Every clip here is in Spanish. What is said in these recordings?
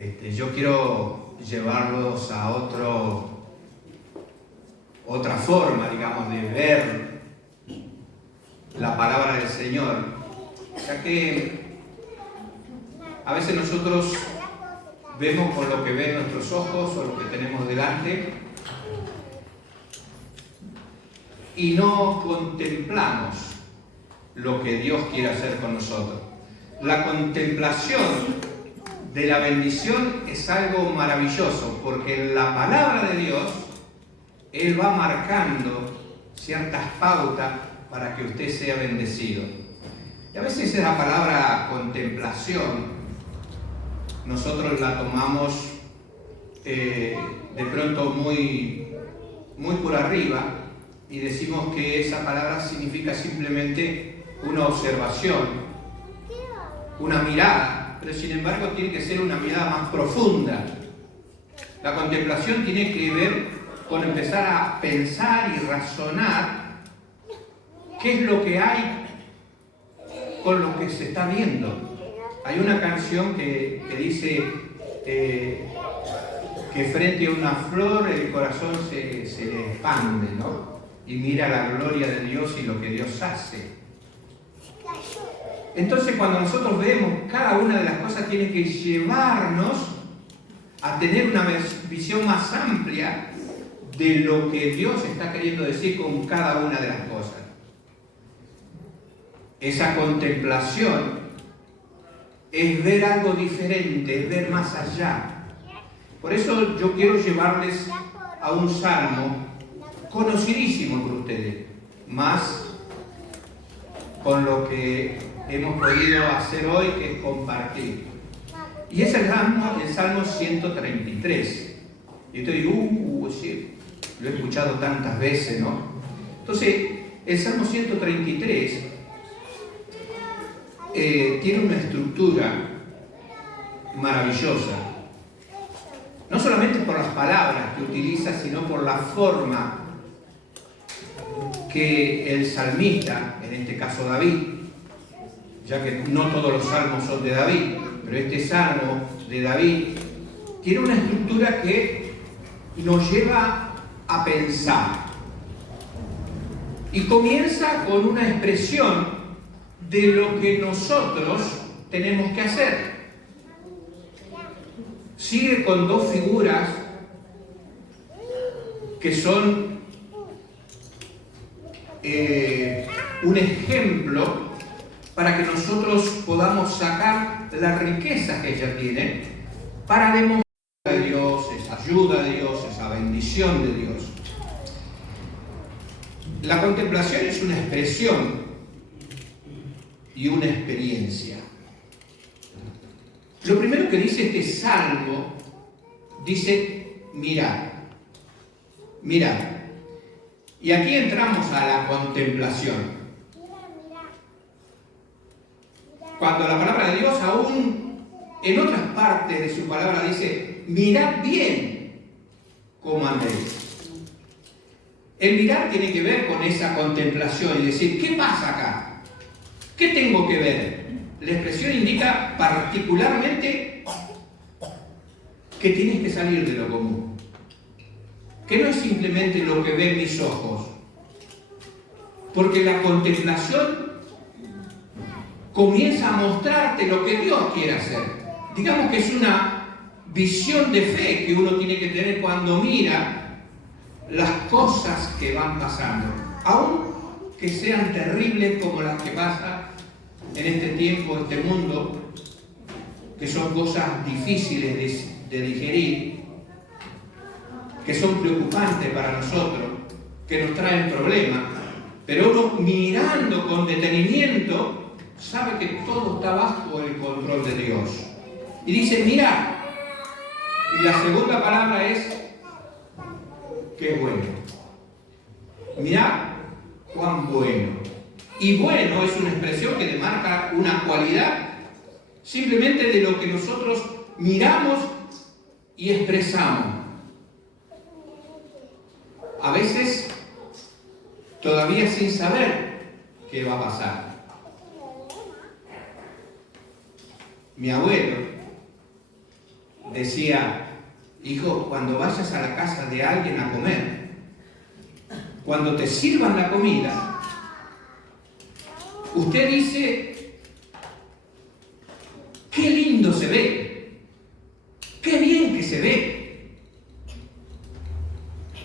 Yo quiero llevarlos a otra forma, digamos, de ver la palabra del Señor, ya que a veces nosotros vemos con lo que ven nuestros ojos o lo que tenemos delante y no contemplamos lo que Dios quiere hacer con nosotros. La contemplación de la bendición es algo maravilloso, porque en la palabra de Dios Él va marcando ciertas pautas para que usted sea bendecido. Y a veces esa palabra contemplación nosotros la tomamos de pronto muy por arriba y decimos que esa palabra significa simplemente una observación, una mirada. Pero sin embargo tiene que ser una mirada más profunda. La contemplación tiene que ver con empezar a pensar y razonar qué es lo que hay con lo que se está viendo. Hay una canción que dice que frente a una flor el corazón se le expande, ¿no? Y mira la gloria de Dios y lo que Dios hace. Entonces, cuando nosotros vemos cada una de las cosas, tiene que llevarnos a tener una visión más amplia de lo que Dios está queriendo decir con cada una de las cosas. Esa contemplación es ver algo diferente, es ver más allá. Por eso yo quiero llevarles a un salmo conocidísimo por ustedes, más con lo que hemos podido hacer hoy, que es compartir. Y es el Salmo 133. Y usted dice, sí, lo he escuchado tantas veces, ¿no? Entonces, el Salmo 133 tiene una estructura maravillosa. No solamente por las palabras que utiliza, sino por la forma que el salmista, en este caso David, ya que no todos los salmos son de David, pero este salmo de David tiene una estructura que nos lleva a pensar. Y comienza con una expresión de lo que nosotros tenemos que hacer. Sigue con dos figuras que son un ejemplo para que nosotros podamos sacar las riquezas que ella tiene para demostrar a Dios, esa ayuda de Dios, esa bendición de Dios. La contemplación es una expresión y una experiencia. Lo primero que dice este salmo, dice, mirad. Y aquí entramos a la contemplación. Cuando la palabra de Dios, aún en otras partes de su palabra, dice, mirad bien cómo andéis. El mirar tiene que ver con esa contemplación y decir, ¿qué pasa acá? ¿Qué tengo que ver? La expresión indica particularmente que tienes que salir de lo común. Que no es simplemente lo que ven mis ojos. Porque la contemplación comienza a mostrarte lo que Dios quiere hacer. Digamos que es una visión de fe que uno tiene que tener cuando mira las cosas que van pasando, aun que sean terribles como las que pasan en este tiempo, este mundo, que son cosas difíciles de digerir, que son preocupantes para nosotros, que nos traen problemas, pero uno mirando con detenimiento sabe que todo está bajo el control de Dios. Y dice, mirad. Y la segunda palabra es, qué bueno. Mirad cuán bueno. Y bueno es una expresión que demarca una cualidad simplemente de lo que nosotros miramos y expresamos. A veces todavía sin saber qué va a pasar. Mi abuelo decía, hijo, cuando vayas a la casa de alguien a comer, cuando te sirvan la comida, usted dice, qué lindo se ve, qué bien que se ve,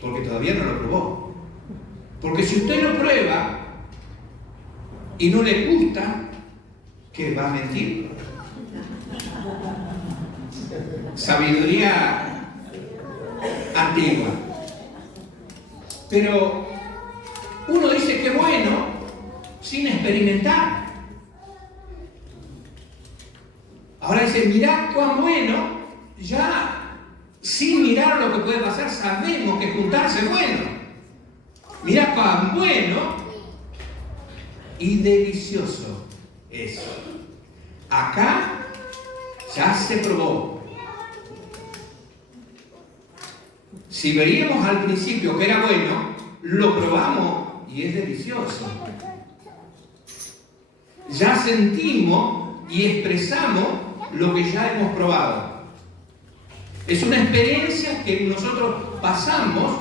porque todavía no lo probó. Porque si usted lo prueba y no le gusta, ¿qué va a mentir? Sabiduría antigua. Pero uno dice que bueno sin experimentar. Ahora dice, mirad cuán bueno, ya sin mirar lo que puede pasar sabemos que juntarse es bueno. Mirad cuán bueno y delicioso es. Acá ya se probó. Si veíamos al principio que era bueno, lo probamos y es delicioso. Ya sentimos y expresamos lo que ya hemos probado. Es una experiencia que nosotros pasamos,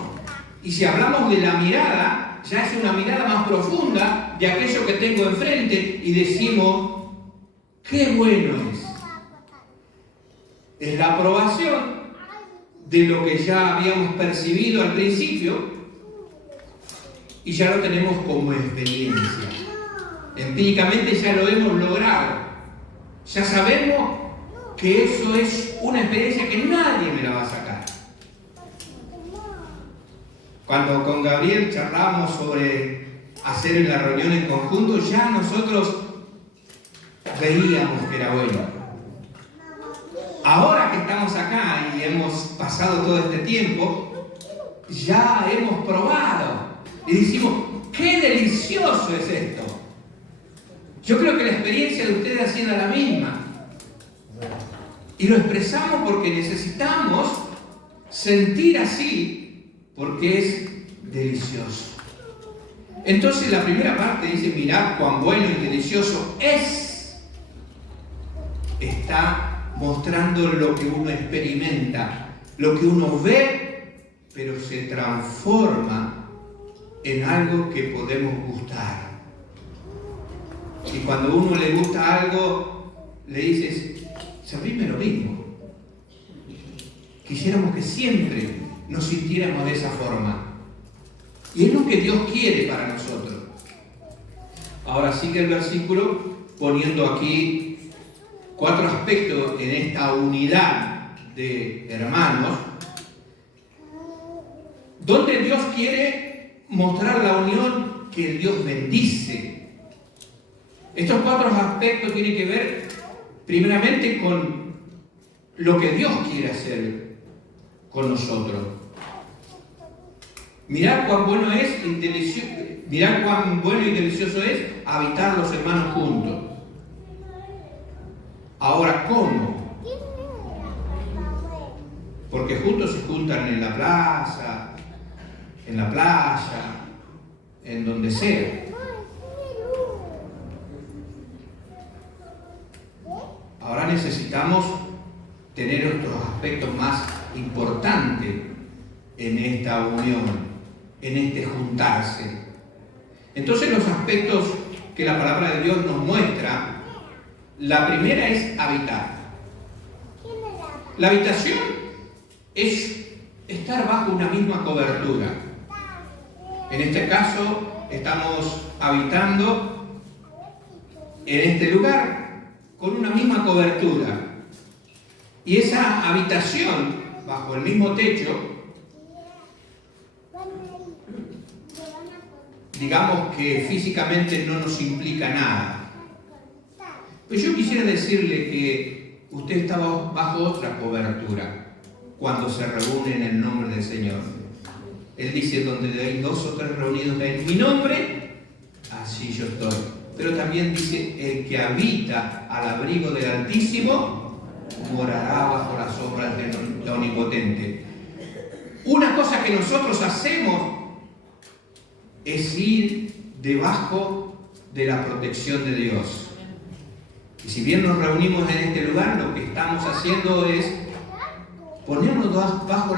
y si hablamos de la mirada, ya es una mirada más profunda de aquello que tengo enfrente y decimos, qué bueno es. Es la aprobación de lo que ya habíamos percibido al principio y ya lo tenemos como experiencia. Empíricamente ya lo hemos logrado. Ya sabemos que eso es una experiencia que nadie me la va a sacar. Cuando con Gabriel charlamos sobre hacer la reunión en conjunto, ya nosotros veíamos que era bueno. Ahora que estamos acá y hemos pasado todo este tiempo, ya hemos probado y decimos, ¡qué delicioso es esto! Yo creo que la experiencia de ustedes ha sido la misma. Y lo expresamos porque necesitamos sentir así, porque es delicioso. Entonces la primera parte dice, mirad cuán bueno y delicioso es. Está mostrando lo que uno experimenta, lo que uno ve, pero se transforma en algo que podemos gustar. Y cuando a uno le gusta algo, le dices, servíme lo mismo. Quisiéramos que siempre nos sintiéramos de esa forma. Y es lo que Dios quiere para nosotros. Ahora sigue el versículo poniendo aquí 4 aspectos en esta unidad de hermanos, donde Dios quiere mostrar la unión que Dios bendice. Estos 4 aspectos tienen que ver primeramente con lo que Dios quiere hacer con nosotros. Mirad cuán bueno es y delicioso, mirad cuán bueno y delicioso es habitar los hermanos juntos. Ahora, ¿cómo? Porque juntos se juntan en la plaza, en la playa, en donde sea. Ahora necesitamos tener otros aspectos más importantes en esta unión, en este juntarse. Entonces los aspectos que la palabra de Dios nos muestra, la primera es habitar. La habitación es estar bajo una misma cobertura. En este caso estamos habitando en este lugar con una misma cobertura. Y esa habitación, bajo el mismo techo, digamos que físicamente no nos implica nada. Pues yo quisiera decirle que usted está bajo otra cobertura cuando se reúne en el nombre del Señor. Él dice, donde hay 2 o 3 reunidos en mi nombre, allí yo estoy. Pero también dice, el que habita al abrigo del Altísimo morará bajo las sombras del Omnipotente. Una cosa que nosotros hacemos es ir debajo de la protección de Dios. Y si bien nos reunimos en este lugar, lo que estamos haciendo es poniéndonos bajo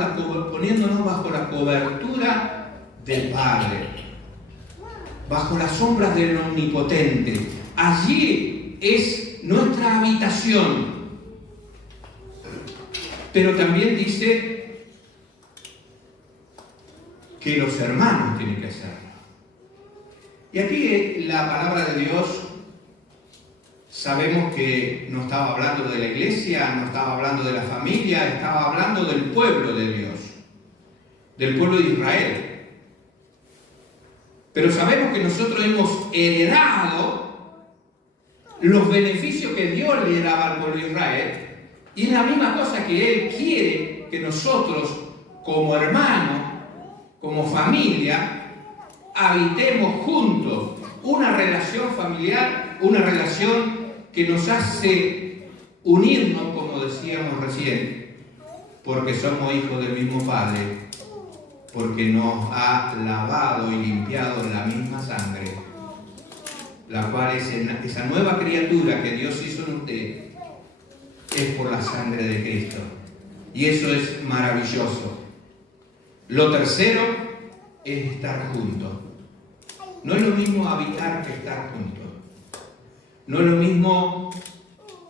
la cobertura del Padre, bajo las sombras del Omnipotente. Allí es nuestra habitación. Pero también dice que los hermanos tienen que hacerlo. Y aquí la palabra de Dios, sabemos que no estaba hablando de la iglesia, no estaba hablando de la familia, estaba hablando del pueblo de Dios, del pueblo de Israel. Pero sabemos que nosotros hemos heredado los beneficios que Dios le daba al pueblo de Israel, y es la misma cosa que Él quiere que nosotros, como hermanos, como familia, habitemos juntos una relación familiar, una relación que nos hace unirnos, como decíamos recién, porque somos hijos del mismo Padre, porque nos ha lavado y limpiado la misma sangre, la cual es esa nueva criatura que Dios hizo en usted, es por la sangre de Cristo. Y eso es maravilloso. Lo tercero es estar juntos. No es lo mismo habitar que estar juntos. No es lo mismo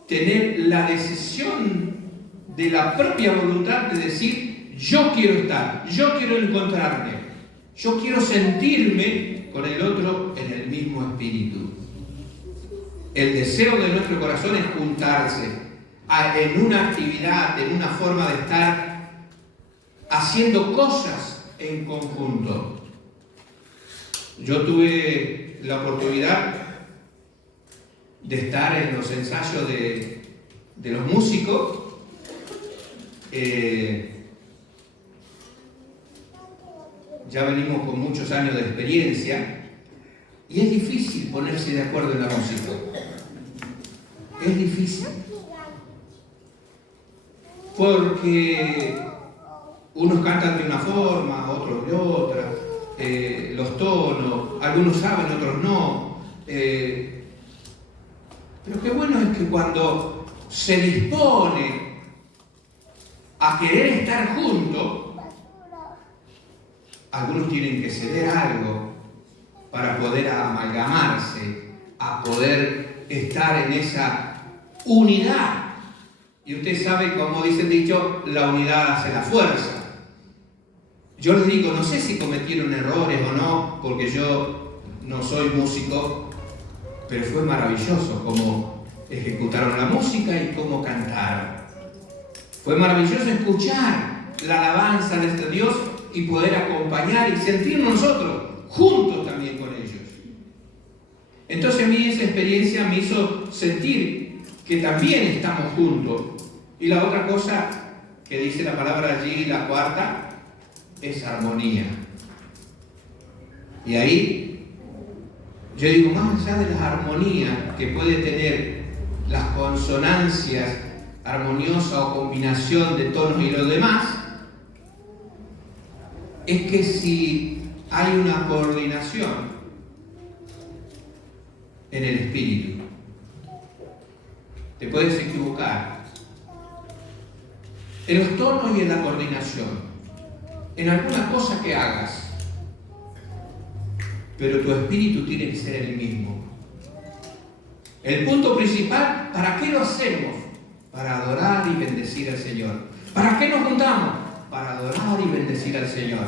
tener la decisión de la propia voluntad de decir: yo quiero estar, yo quiero encontrarme, yo quiero sentirme con el otro en el mismo espíritu. El deseo de nuestro corazón es juntarse en una actividad, en una forma de estar haciendo cosas en conjunto. Yo tuve la oportunidad de estar en los ensayos de los músicos. Ya venimos con muchos años de experiencia y es difícil ponerse de acuerdo en la música. Es difícil. Porque unos cantan de una forma, otros de otra, los tonos, algunos saben, otros no. Pero qué bueno es que cuando se dispone a querer estar juntos, algunos tienen que ceder algo para poder amalgamarse, a poder estar en esa unidad. Y usted sabe, como dice el dicho, la unidad hace la fuerza. Yo les digo, no sé si cometieron errores o no, porque yo no soy músico, pero fue maravilloso cómo ejecutaron la música y cómo cantaron. Fue maravilloso escuchar la alabanza de este Dios y poder acompañar y sentirnos nosotros juntos también con ellos. Entonces a mí esa experiencia me hizo sentir que también estamos juntos. Y la otra cosa que dice la palabra allí, la cuarta, es armonía. Y ahí yo digo, más allá de las armonías que puede tener las consonancias armoniosas o combinación de tonos y lo demás, es que si hay una coordinación en el espíritu, te puedes equivocar en los tonos y en la coordinación, en alguna cosa que hagas, pero tu espíritu tiene que ser el mismo. El punto principal, ¿para qué lo hacemos? Para adorar y bendecir al Señor. ¿Para qué nos juntamos? Para adorar y bendecir al Señor.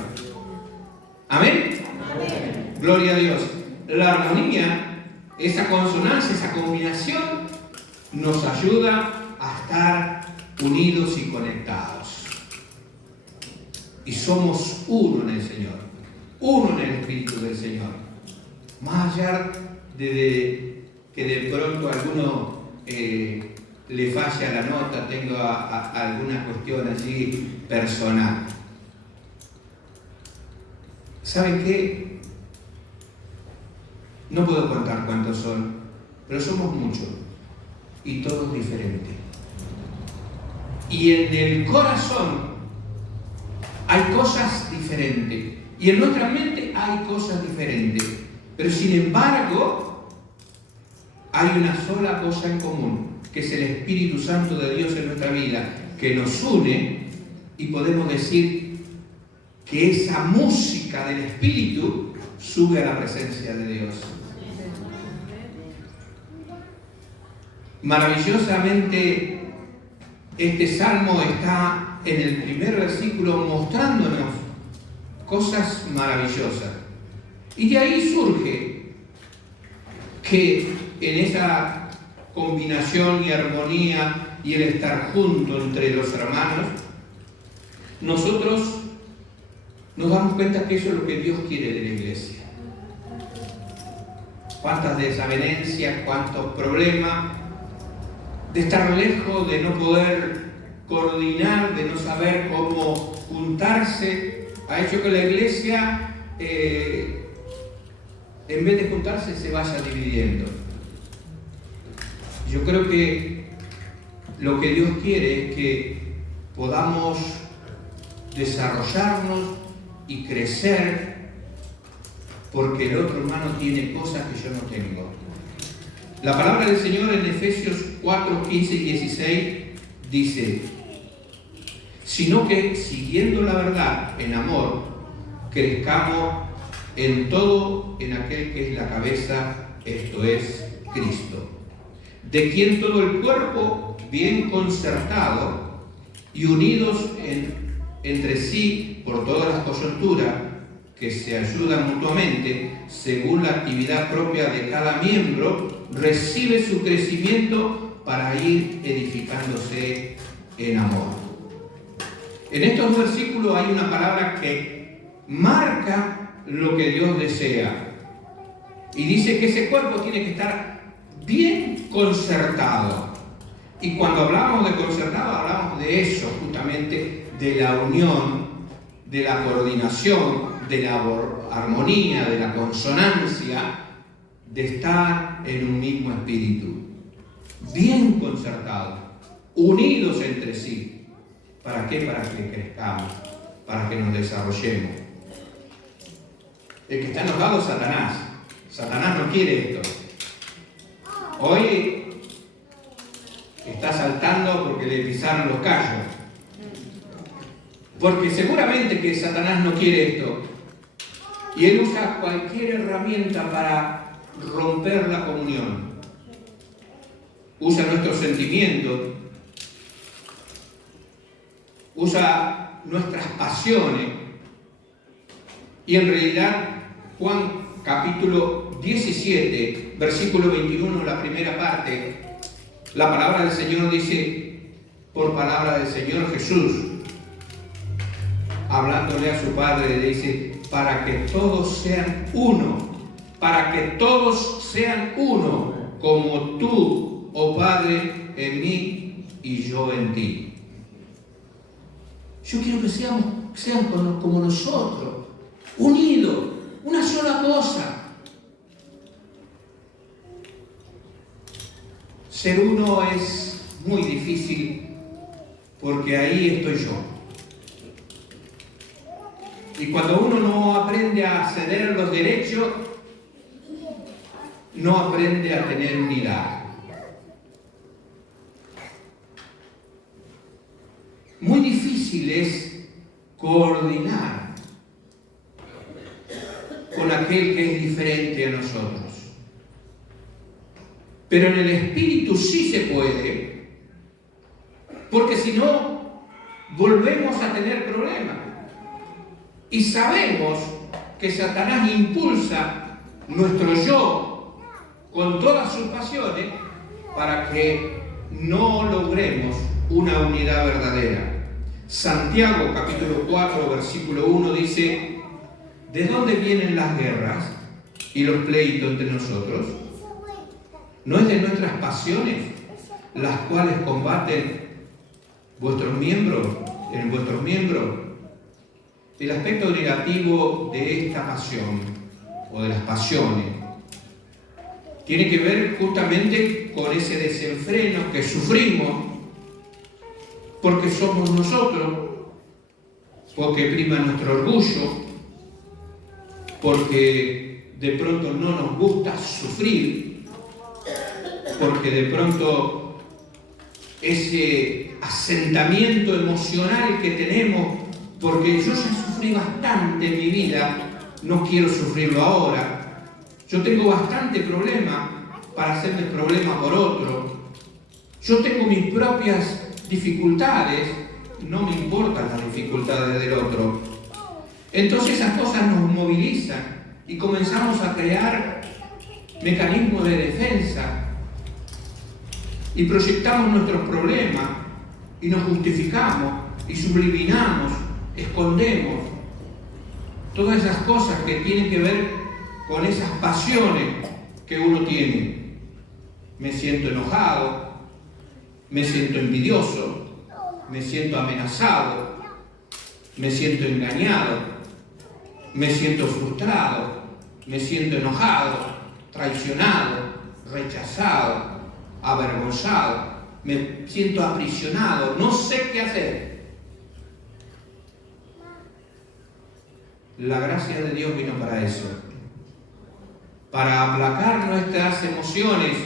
¿Amén? Amén. Gloria a Dios. La armonía, esa consonancia, esa combinación, nos ayuda a estar unidos y conectados. Y somos uno en el Señor, uno en el Espíritu del Señor. Más allá de que de pronto a alguno le falla la nota, tengo alguna cuestión allí personal. ¿Saben qué? No puedo contar cuántos son, pero somos muchos y todos diferentes. Y en el corazón hay cosas diferentes y en nuestra mente hay cosas diferentes, pero sin embargo hay una sola cosa en común, que es el Espíritu Santo de Dios en nuestra vida, que nos une y podemos decir que esa música del Espíritu sube a la presencia de Dios. Maravillosamente, este salmo está en el primer versículo mostrándonos cosas maravillosas. Y de ahí surge que en esa combinación y armonía y el estar juntos entre los hermanos, nosotros nos damos cuenta que eso es lo que Dios quiere de la iglesia. Cuántas desavenencias, cuántos problemas, de estar lejos, de no poder coordinar, de no saber cómo juntarse, ha hecho que la iglesia, en vez de juntarse, se vaya dividiendo. Yo creo que lo que Dios quiere es que podamos desarrollarnos y crecer, porque el otro hermano tiene cosas que yo no tengo. La palabra del Señor en Efesios 4, 15 y 16 dice: sino que siguiendo la verdad en amor, crezcamos en todo en aquel que es la cabeza, esto es Cristo, de quien todo el cuerpo, bien concertado y unidos entre sí por todas las coyunturas, que se ayudan mutuamente según la actividad propia de cada miembro, recibe su crecimiento para ir edificándose en amor. En estos versículos hay una palabra que marca lo que Dios desea. Y dice que ese cuerpo tiene que estar bien concertado. Y cuando hablamos de concertado, hablamos de eso, justamente de la unión, de la coordinación, de la armonía, de la consonancia, de estar en un mismo espíritu, bien concertados, unidos entre sí. ¿Para qué? Para que crezcamos, para que nos desarrollemos. El que está enojado es Satanás. Satanás no quiere esto. Hoy está saltando porque le pisaron los callos. Porque seguramente que Satanás no quiere esto. Y él usa cualquier herramienta para romper la comunión. Usa nuestros sentimientos. Usa nuestras pasiones. Y en realidad, Juan capítulo 17, versículo 21, la primera parte, la palabra del Señor dice, por palabra del Señor Jesús, hablándole a su Padre, le dice, para que todos sean uno, para que todos sean uno, como tú, oh Padre, en mí y yo en ti. Yo quiero que sean como nosotros, unidos, una sola cosa. Ser uno es muy difícil porque ahí estoy yo. Y cuando uno no aprende a ceder los derechos, no aprende a tener unidad. Muy difícil es coordinar con aquel que es diferente a nosotros. Pero en el espíritu sí se puede, porque si no, volvemos a tener problemas. Y sabemos que Satanás impulsa nuestro yo con todas sus pasiones para que no logremos una unidad verdadera. Santiago capítulo 4 versículo 1 dice: ¿de dónde vienen las guerras y los pleitos entre nosotros? ¿No es de nuestras pasiones las cuales combaten vuestros miembros, en vuestros miembros? El aspecto negativo de esta pasión, o de las pasiones, tiene que ver justamente con ese desenfreno que sufrimos, porque somos nosotros, porque prima nuestro orgullo, porque de pronto no nos gusta sufrir, porque de pronto ese asentamiento emocional que tenemos, porque yo ya sufrí bastante en mi vida, no quiero sufrirlo ahora. Yo tengo bastante problema para hacerme problema por otro. Yo tengo mis propias dificultades, no me importan las dificultades del otro. Entonces esas cosas nos movilizan y comenzamos a crear mecanismos de defensa y proyectamos nuestros problemas y nos justificamos y subliminamos, escondemos todas esas cosas que tienen que ver con esas pasiones que uno tiene. Me siento enojado, me siento envidioso, me siento amenazado, me siento engañado, me siento frustrado, me siento enojado, traicionado, rechazado, avergonzado, me siento aprisionado, no sé qué hacer. La gracia de Dios vino para eso, para aplacar nuestras emociones,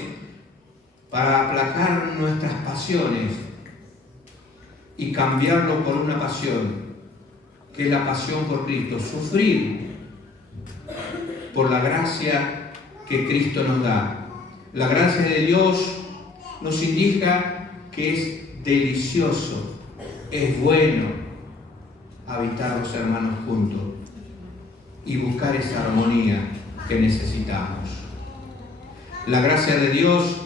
para aplacar nuestras pasiones y cambiarlo por una pasión, que es la pasión por Cristo, sufrir por la gracia que Cristo nos da. La gracia de Dios nos indica que es delicioso, es bueno habitar los hermanos juntos y buscar esa armonía que necesitamos. La gracia de Dios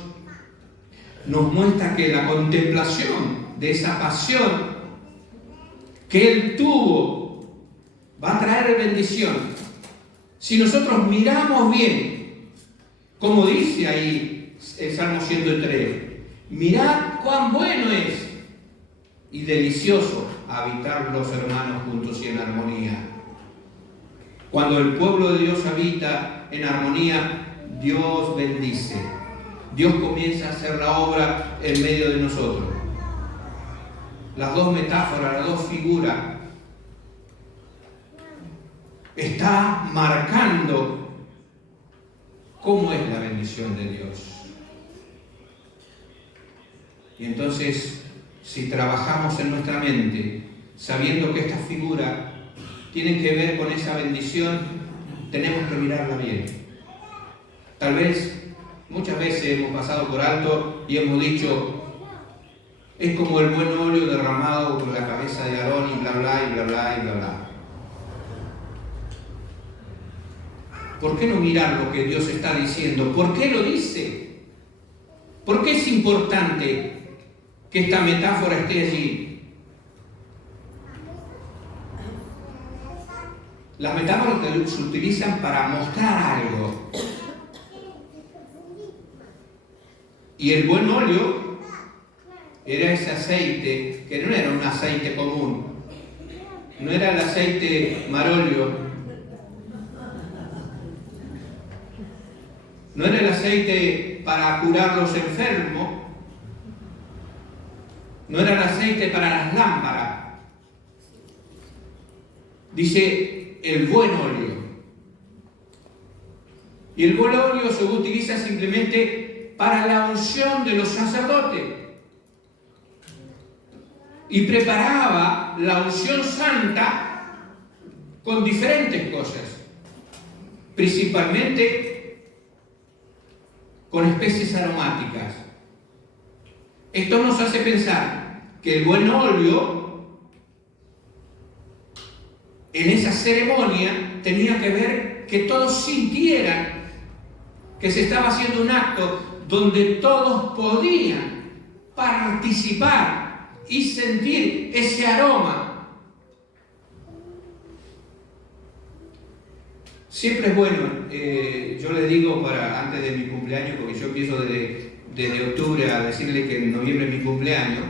nos muestra que la contemplación de esa pasión que Él tuvo va a traer bendición. Si nosotros miramos bien, como dice ahí el Salmo 103, mirad cuán bueno es y delicioso habitar los hermanos juntos y en armonía. Cuando el pueblo de Dios habita en armonía, Dios bendice. Dios comienza a hacer la obra en medio de nosotros. Las dos metáforas, las dos figuras, está marcando cómo es la bendición de Dios. Y entonces, si trabajamos en nuestra mente, sabiendo que estas figuras tienen que ver con esa bendición, tenemos que mirarla bien. Tal vez, muchas veces hemos pasado por alto y hemos dicho, es como el buen óleo derramado por la cabeza de Aarón y bla bla y bla bla y bla bla. ¿Por qué no mirar lo que Dios está diciendo? ¿Por qué lo dice? ¿Por qué es importante que esta metáfora esté allí? Las metáforas se utilizan para mostrar algo. Y el buen óleo era ese aceite, que no era un aceite común, no era el aceite marolio, no era el aceite para curar los enfermos, no era el aceite para las lámparas. Dice el buen óleo. Y el buen óleo se utiliza simplemente para la unción de los sacerdotes. Y preparaba la unción santa con diferentes cosas, principalmente con especies aromáticas. Esto nos hace pensar que el buen óleo en esa ceremonia tenía que ver que todos sintieran que se estaba haciendo un acto donde todos podían participar y sentir ese aroma. Siempre es bueno, yo le digo antes de mi cumpleaños, porque yo empiezo desde octubre a decirle que en noviembre es mi cumpleaños,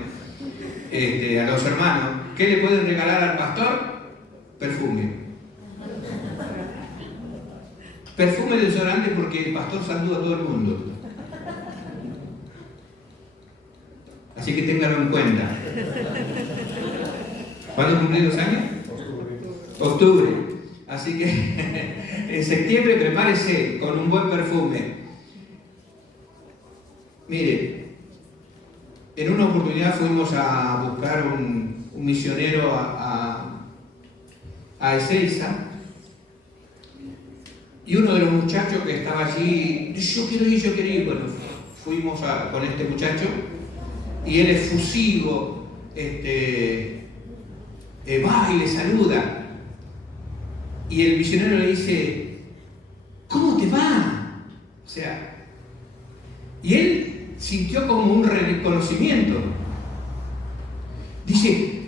a los hermanos, ¿qué le pueden regalar al pastor? Perfume. Perfume desodorante, porque el pastor saluda a todo el mundo. Así que ténganlo en cuenta. ¿Cuándo cumplí 2 años? Octubre. Así que en septiembre prepárese con un buen perfume. Mire, En una oportunidad fuimos a buscar un misionero a Ezeiza, y uno de los muchachos que estaba allí, yo quiero ir. Bueno, fuimos con este muchacho, y él es fusivo, va y le saluda. Y el misionero le dice, ¿cómo te va? O sea, y él sintió como un reconocimiento. Dice,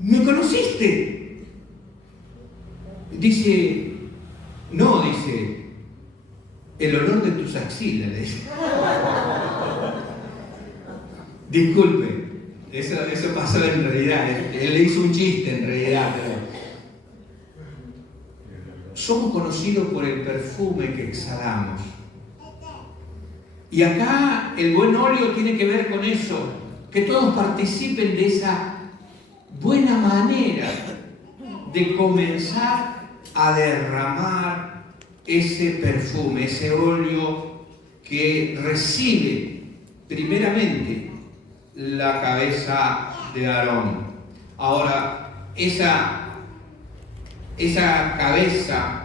¿me conociste? Dice, no, dice, el olor de tus axilas, le dice. Disculpe, eso pasó en realidad, él le hizo un chiste en realidad, pero somos conocidos por el perfume que exhalamos. Y acá el buen óleo tiene que ver con eso, que todos participen de esa buena manera de comenzar a derramar ese perfume, ese óleo que recibe primeramente la cabeza de Aarón. Ahora, esa cabeza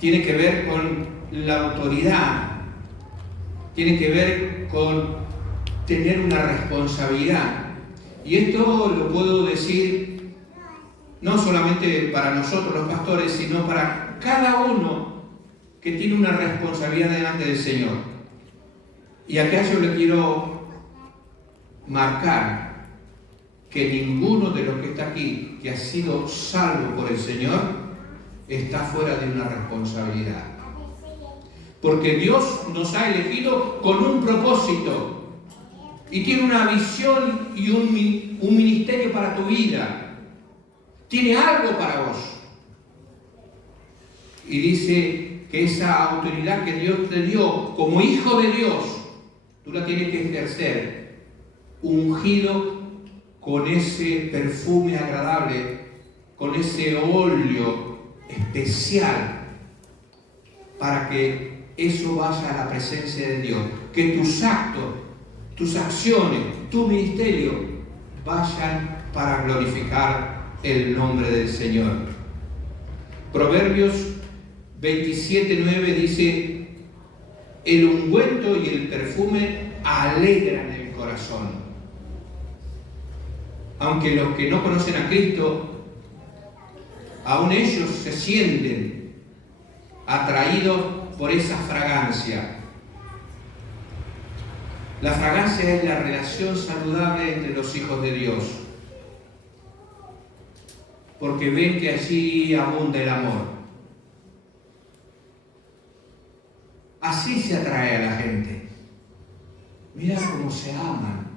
tiene que ver con la autoridad, tiene que ver con tener una responsabilidad. Y esto lo puedo decir no solamente para nosotros los pastores, sino para cada uno que tiene una responsabilidad delante del Señor. Y acá yo le quiero marcar que ninguno de los que está aquí, que ha sido salvo por el Señor, está fuera de una responsabilidad. Porque Dios nos ha elegido con un propósito y tiene una visión y un ministerio para tu vida. Tiene algo para vos. Y dice que esa autoridad que Dios te dio como hijo de Dios, tú la tienes que ejercer ungido con ese perfume agradable, con ese óleo especial, para que eso vaya a la presencia de Dios, que tus actos, tus acciones, tu ministerio vayan para glorificar el nombre del Señor. Proverbios 27:9 dice, el ungüento y el perfume alegran el corazón. Aunque los que no conocen a Cristo, aún ellos se sienten atraídos por esa fragancia. La fragancia es la relación saludable entre los hijos de Dios, porque ven que allí abunda el amor. Así se atrae a la gente. Mirá cómo se aman.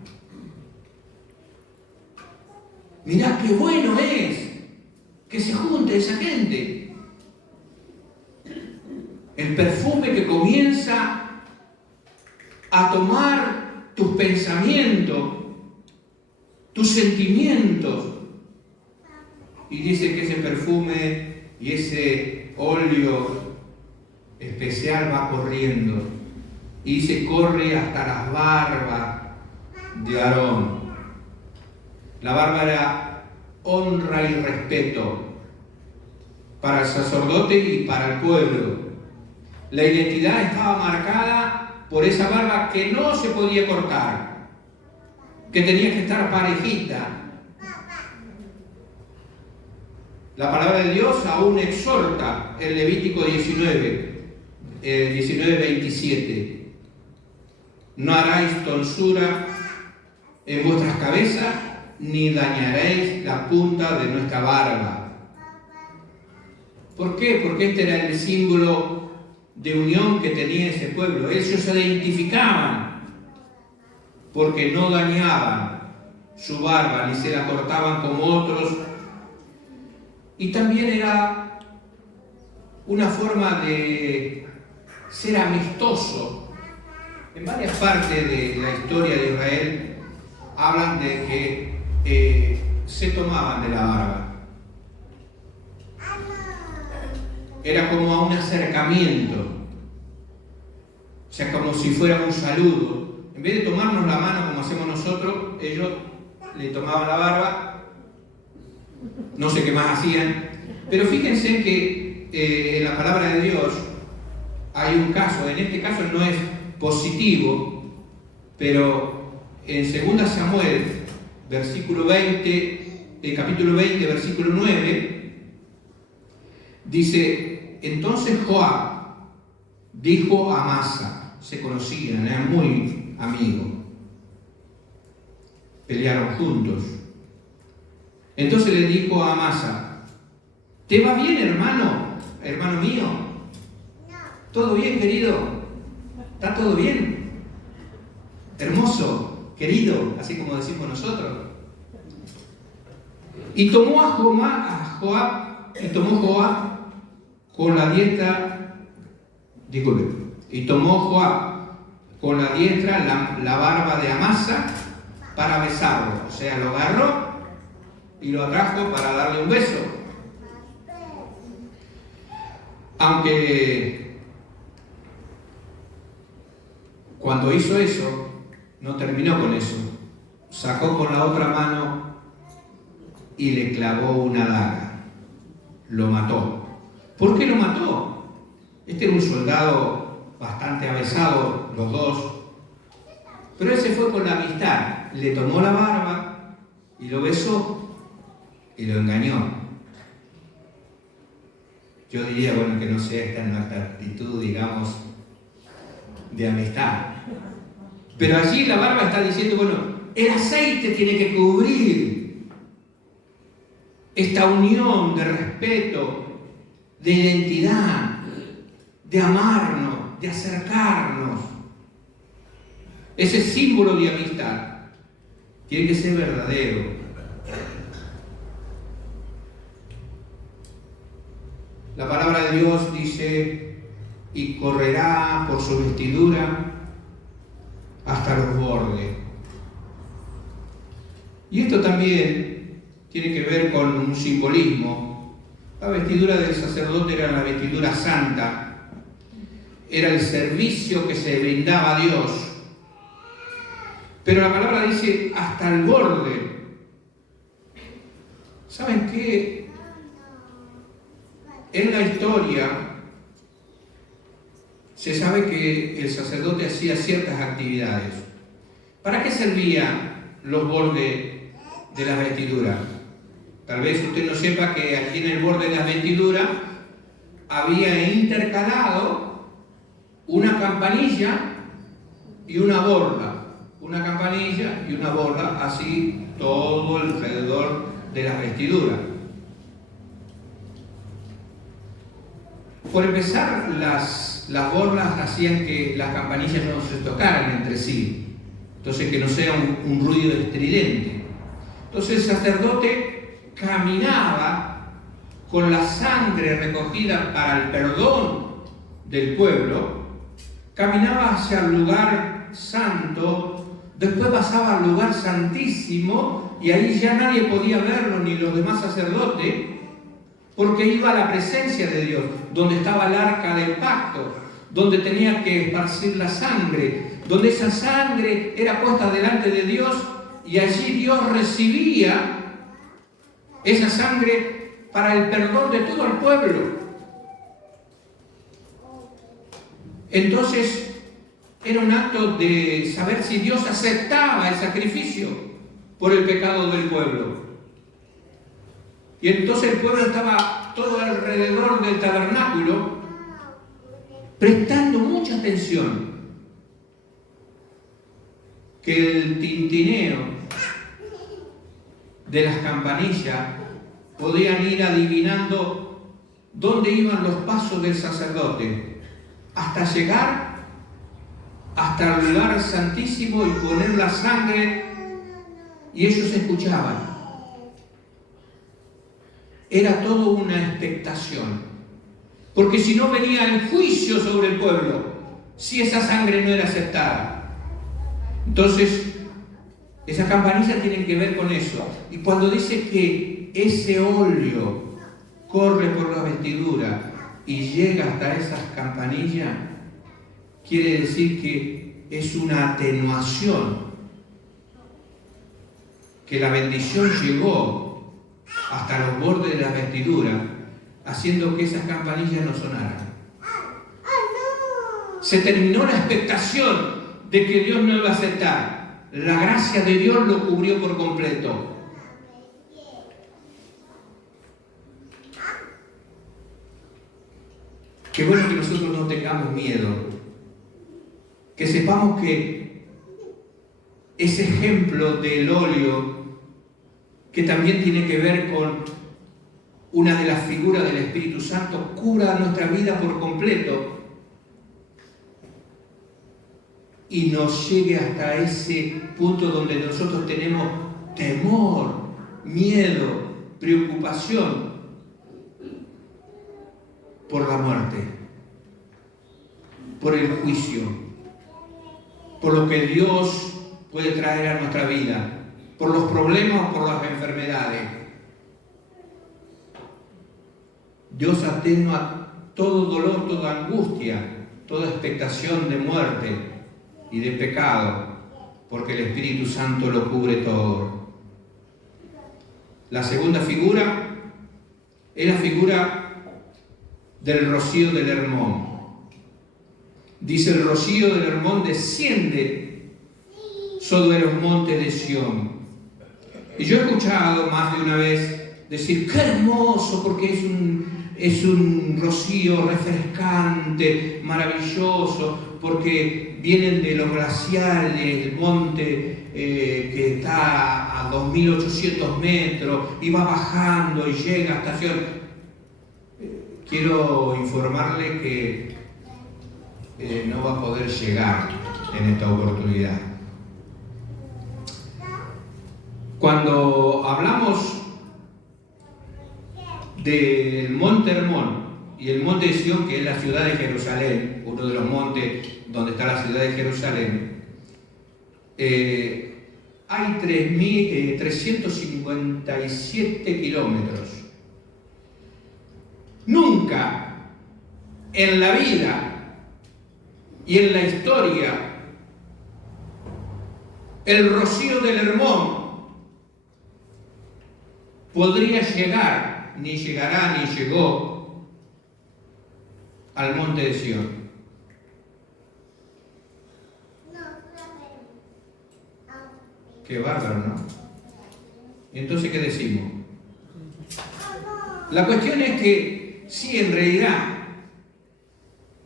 Mirá qué bueno es que se junte esa gente. El perfume que comienza a tomar tus pensamientos, tus sentimientos, y dice que ese perfume y ese óleo especial va corriendo, y dice corre hasta las barbas de Aarón. La barba era honra y respeto para el sacerdote y para el pueblo. La identidad estaba marcada por esa barba que no se podía cortar, que tenía que estar parejita. La palabra de Dios aún exhorta en Levítico 19:27. No haráis tonsura en vuestras cabezas, ni dañaréis la punta de nuestra barba. ¿Por qué? Porque este era el símbolo de unión que tenía ese pueblo. Ellos se identificaban porque no dañaban su barba, ni se la cortaban como otros. Y también era una forma de ser amistoso. En varias partes de la historia de Israel hablan de que se tomaban de la barba. Era como a un acercamiento, o sea, como si fuera un saludo. En en vez de tomarnos la mano como hacemos nosotros, ellos le tomaban la barba, no sé qué más hacían, pero fíjense que en la palabra de Dios hay un caso, en este caso no es positivo, pero en 2 Samuel, capítulo 20, versículo 9, dice, entonces Joab dijo a Amasa, se conocían, eran muy amigos, pelearon juntos. Entonces le dijo a Amasa, ¿te va bien, hermano mío? ¿Todo bien, querido? ¿Está todo bien? Hermoso, querido, así como decimos nosotros. Y tomó Joab con la diestra, la barba de Amasa para besarlo. O sea, lo agarró y lo atrajo para darle un beso. Aunque cuando hizo eso, no terminó con eso. Sacó con la otra mano y le clavó una daga. Lo mató. ¿Por qué lo mató? Este era un soldado bastante avesado, los dos. Pero él se fue con la amistad. Le tomó la barba y lo besó y lo engañó. Yo diría, bueno, que no sea esta nuestra actitud, digamos, de amistad. Pero allí la barba está diciendo, bueno, el aceite tiene que cubrir esta unión de respeto, de identidad, de amarnos, de acercarnos. Ese símbolo de amistad tiene que ser verdadero. La palabra de Dios dice, y correrá por su vestidura hasta los bordes. Y esto también tiene que ver con un simbolismo. La vestidura del sacerdote era la vestidura santa, era el servicio que se brindaba a Dios. Pero la palabra dice hasta el borde. ¿Saben qué? En la historia se sabe que el sacerdote hacía ciertas actividades. ¿Para qué servían los bordes de las vestiduras? Tal vez usted no sepa que aquí en el borde de las vestiduras había intercalado una campanilla y una borla. Una campanilla y una borla, así todo alrededor de las vestiduras. Por empezar, las borlas hacían que las campanillas no se tocaran entre sí, entonces que no sea un ruido estridente. Entonces el sacerdote caminaba con la sangre recogida para el perdón del pueblo, caminaba hacia el lugar santo, después pasaba al lugar santísimo y ahí ya nadie podía verlo, ni los demás sacerdotes, porque iba a la presencia de Dios, donde estaba el arca del pacto, donde tenía que esparcir la sangre, donde esa sangre era puesta delante de Dios y allí Dios recibía esa sangre para el perdón de todo el pueblo. Entonces era un acto de saber si Dios aceptaba el sacrificio por el pecado del pueblo. Y entonces el pueblo estaba todo alrededor del tabernáculo prestando mucha atención. Que el tintineo de las campanillas podían ir adivinando dónde iban los pasos del sacerdote, hasta llegar hasta el lugar santísimo y poner la sangre, y ellos escuchaban. Era todo una expectación, porque si no venía el juicio sobre el pueblo, si esa sangre no era aceptada. Entonces, esas campanillas tienen que ver con eso. Y cuando dice que ese óleo corre por la vestidura y llega hasta esas campanillas, quiere decir que es una atenuación, que la bendición llegó hasta los bordes de la vestidura, haciendo que esas campanillas no sonaran. Se terminó la expectación de que Dios no iba a aceptar. La gracia de Dios lo cubrió por completo. Qué bueno que nosotros no tengamos miedo, que sepamos que ese ejemplo del óleo, que también tiene que ver con una de las figuras del Espíritu Santo, cura nuestra vida por completo y nos llegue hasta ese punto donde nosotros tenemos temor, miedo, preocupación por la muerte, por el juicio, por lo que Dios puede traer a nuestra vida, por los problemas o por las enfermedades. Dios atenúa todo dolor, toda angustia, toda expectación de muerte y de pecado, porque el Espíritu Santo lo cubre todo. La segunda figura es la figura del rocío del Hermón. Dice: el rocío del Hermón desciende sobre los montes de Sión. Y yo he escuchado más de una vez decir: qué hermoso, porque es un rocío refrescante, maravilloso, porque vienen de los glaciares, el monte que está a 2.800 metros y va bajando y llega hasta Sión. Quiero informarle que no va a poder llegar en esta oportunidad. Cuando hablamos del monte Hermón y el monte de Sión, que es la ciudad de Jerusalén, uno de los montes donde está la ciudad de Jerusalén, hay 357 kilómetros. Nunca en la vida y en la historia el rocío del Hermón podría llegar, ni llegará, ni llegó al monte de Sión. Qué bárbaro, ¿no? ¿Y entonces qué decimos? La cuestión es que sí, en realidad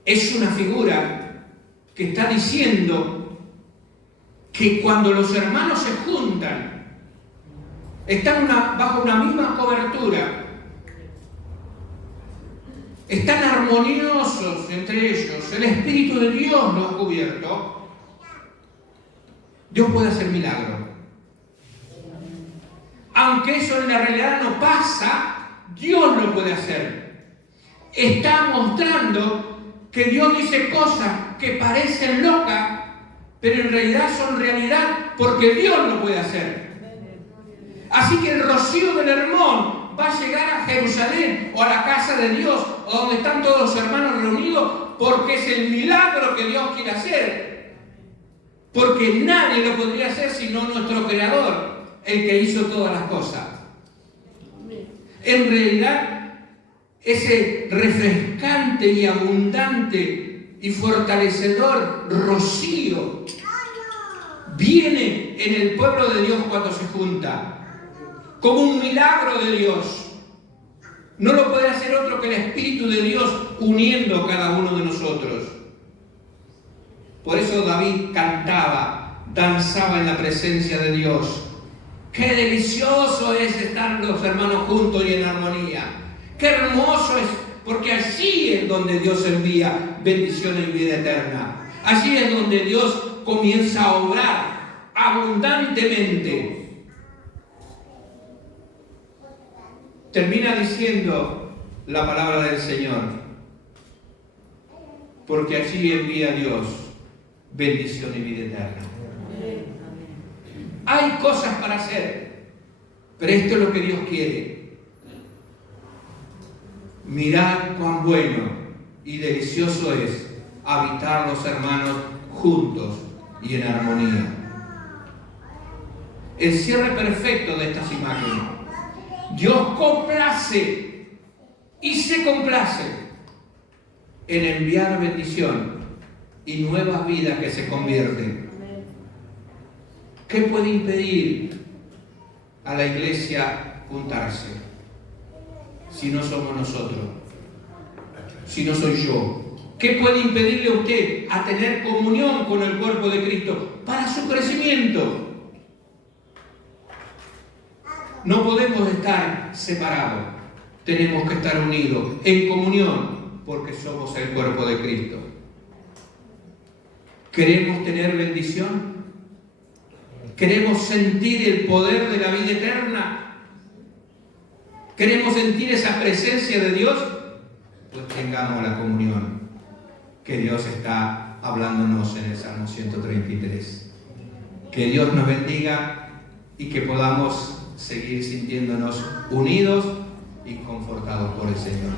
es una figura que está diciendo que cuando los hermanos se juntan, están bajo una misma cobertura, están armoniosos entre ellos, el Espíritu de Dios los ha cubierto, Dios puede hacer milagros. Aunque eso en la realidad no pasa, Dios lo puede hacer. Está mostrando que Dios dice cosas que parecen locas, pero en realidad son realidad porque Dios lo puede hacer. Así que el rocío del Hermón va a llegar a Jerusalén o a la casa de Dios, o donde están todos los hermanos reunidos, porque es el milagro que Dios quiere hacer. Porque nadie lo podría hacer sino nuestro Creador, el que hizo todas las cosas. En realidad, ese refrescante y abundante y fortalecedor rocío viene en el pueblo de Dios cuando se junta, como un milagro de Dios. No lo puede hacer otro que el Espíritu de Dios uniendo cada uno de nosotros. Por eso David cantaba, danzaba en la presencia de Dios. Qué delicioso es estar los hermanos juntos y en armonía. Qué hermoso es, porque allí es donde Dios envía bendición y vida eterna. Allí es donde Dios comienza a obrar abundantemente. Termina diciendo la palabra del Señor, porque allí envía Dios bendición y vida eterna. Hay cosas para hacer, pero esto es lo que Dios quiere. Mirad cuán bueno y delicioso es habitar los hermanos juntos y en armonía. El cierre perfecto de estas imágenes. Dios complace y se complace en enviar bendición y nuevas vidas que se convierten. ¿Qué puede impedir a la iglesia juntarse si no somos nosotros? Si no soy yo. ¿Qué puede impedirle a usted a tener comunión con el cuerpo de Cristo para su crecimiento? No podemos estar separados. Tenemos que estar unidos en comunión porque somos el cuerpo de Cristo. ¿Queremos tener bendición? ¿Queremos sentir el poder de la vida eterna? ¿Queremos sentir esa presencia de Dios? Pues tengamos la comunión que Dios está hablándonos en el Salmo 133. Que Dios nos bendiga y que podamos seguir sintiéndonos unidos y confortados por el Señor.